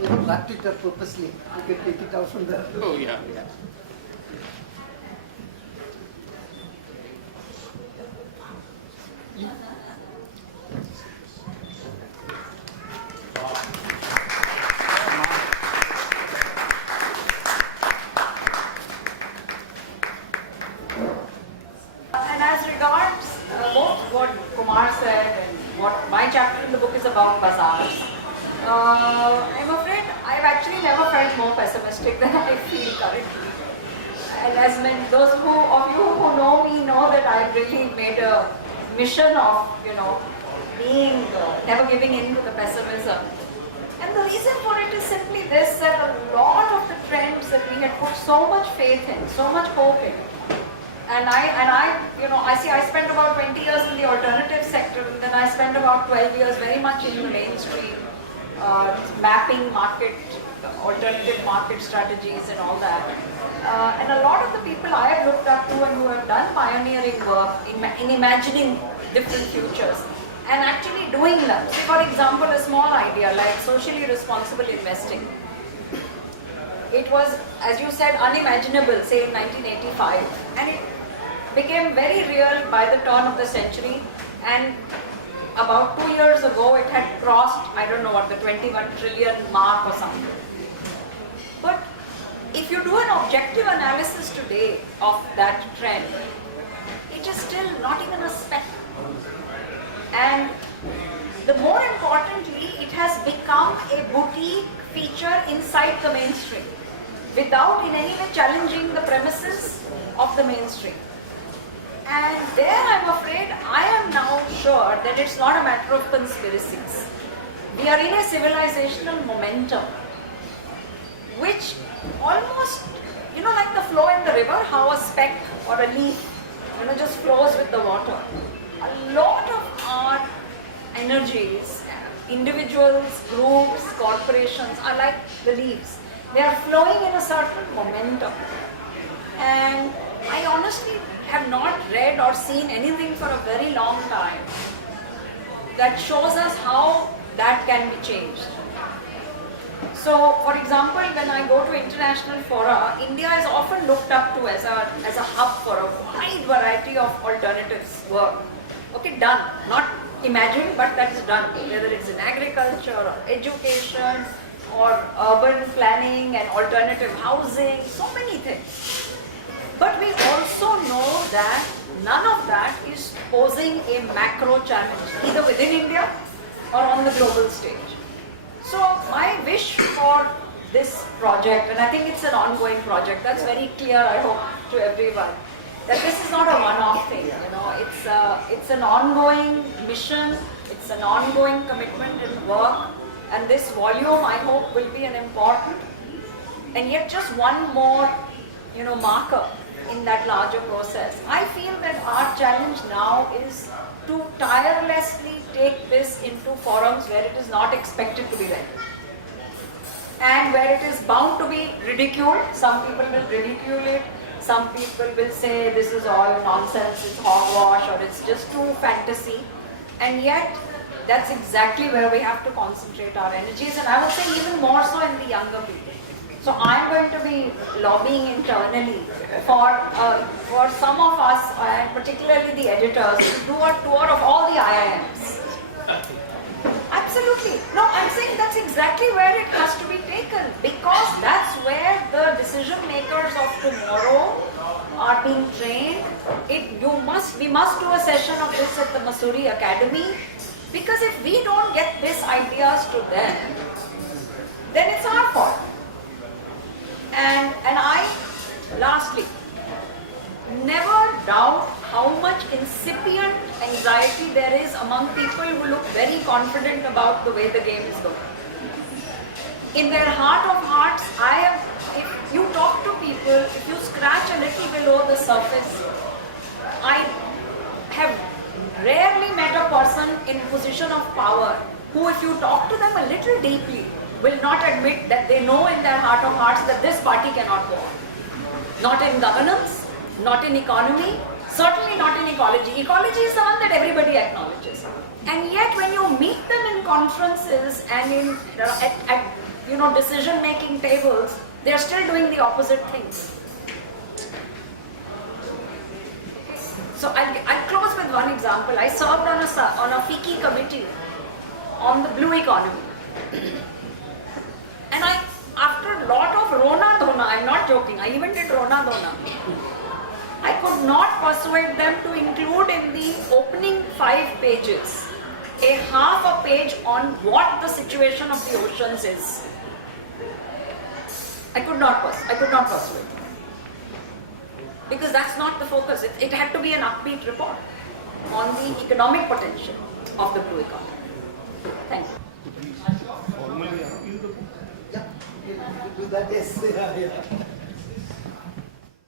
wrapped it up purposely. You can take it out from the... Oh, yeah, yeah. And as regards both what Kumar said and what my chapter in the book is about bazaars, I'm afraid I've actually never felt more pessimistic than I feel currently. And as those of you who know me know that I've really made a mission of, being, never giving in to the pessimism. And the reason for it is simply this, that a lot of the trends that we had put so much faith in, so much hope in, and I spent about 20 years in the alternative sector, and then I spent about 12 years very much in the mainstream, mapping market, alternative market strategies and all that. And a lot of the people I have looked up to and who have done pioneering work in imagining different futures and actually doing them. So for example, a small idea like socially responsible investing. It was, as you said, unimaginable, say in 1985, and it became very real by the turn of the century, and about 2 years ago it had crossed, I don't know what, the 21 trillion mark or something. But if you do an objective analysis today of that trend, it is still not even a speck. And the more importantly, it has become a boutique feature inside the mainstream, without in any way challenging the premises of the mainstream. And there I'm afraid I am now sure that it's not a matter of conspiracies. We are in a civilizational momentum, which almost, like the flow in the river, how a speck or a leaf, just flows with the water. A lot of our energies, individuals, groups, corporations are like the leaves. They are flowing in a certain momentum. And I honestly have not read or seen anything for a very long time that shows us how that can be changed. So, for example, when I go to international fora, India is often looked up to as a hub for a wide variety of alternatives work. Okay, done. Not imagined, but that is done. Whether it's in agriculture or education or urban planning and alternative housing, so many things. But we also know that none of that is posing a macro challenge, either within India or on the global stage. So my wish for this project, and I think it's an ongoing project, that's very clear, I hope, to everyone, that this is not a one-off thing, it's an ongoing mission, it's an ongoing commitment and work, and this volume, I hope, will be an important, and yet just one more, marker in that larger process. I feel that our challenge now is to tirelessly take this into forums where it is not expected to be read, and where it is bound to be ridiculed. Some people will ridicule it, some people will say this is all nonsense, it's hogwash, or it's just too fantasy, and yet that's exactly where we have to concentrate our energies, and I would say even more so in the younger people. So I'm going to be lobbying internally for some of us, and particularly the editors, to do a tour of all the IIMs. Absolutely. No, I'm saying that's exactly where it has to be taken, because that's where the decision makers of tomorrow are being trained. We must do a session of this at the Mussoorie Academy, because if we don't get these ideas to them, then it's our fault. And I, lastly, never doubt how much incipient anxiety there is among people who look very confident about the way the game is going. In their heart of hearts, if you talk to people, if you scratch a little below the surface, I have rarely met a person in position of power who, if you talk to them a little deeply, will not admit that they know in their heart of hearts that this party cannot go on. Not in governance, not in economy, certainly not in ecology. Ecology is the one that everybody acknowledges. And yet when you meet them in conferences and decision-making tables, they are still doing the opposite things. So I'll close with one example. I served on a FICCI committee on the blue economy. And after a lot of Rona Dona, I'm not joking, I even did Rona Dona. I could not persuade them to include in the opening 5 pages a half a page on what the situation of the oceans is. I could not persuade. Because that's not the focus. It had to be an upbeat report on the economic potential of the blue economy. Thank you. Yeah, you do that, yes. Yeah.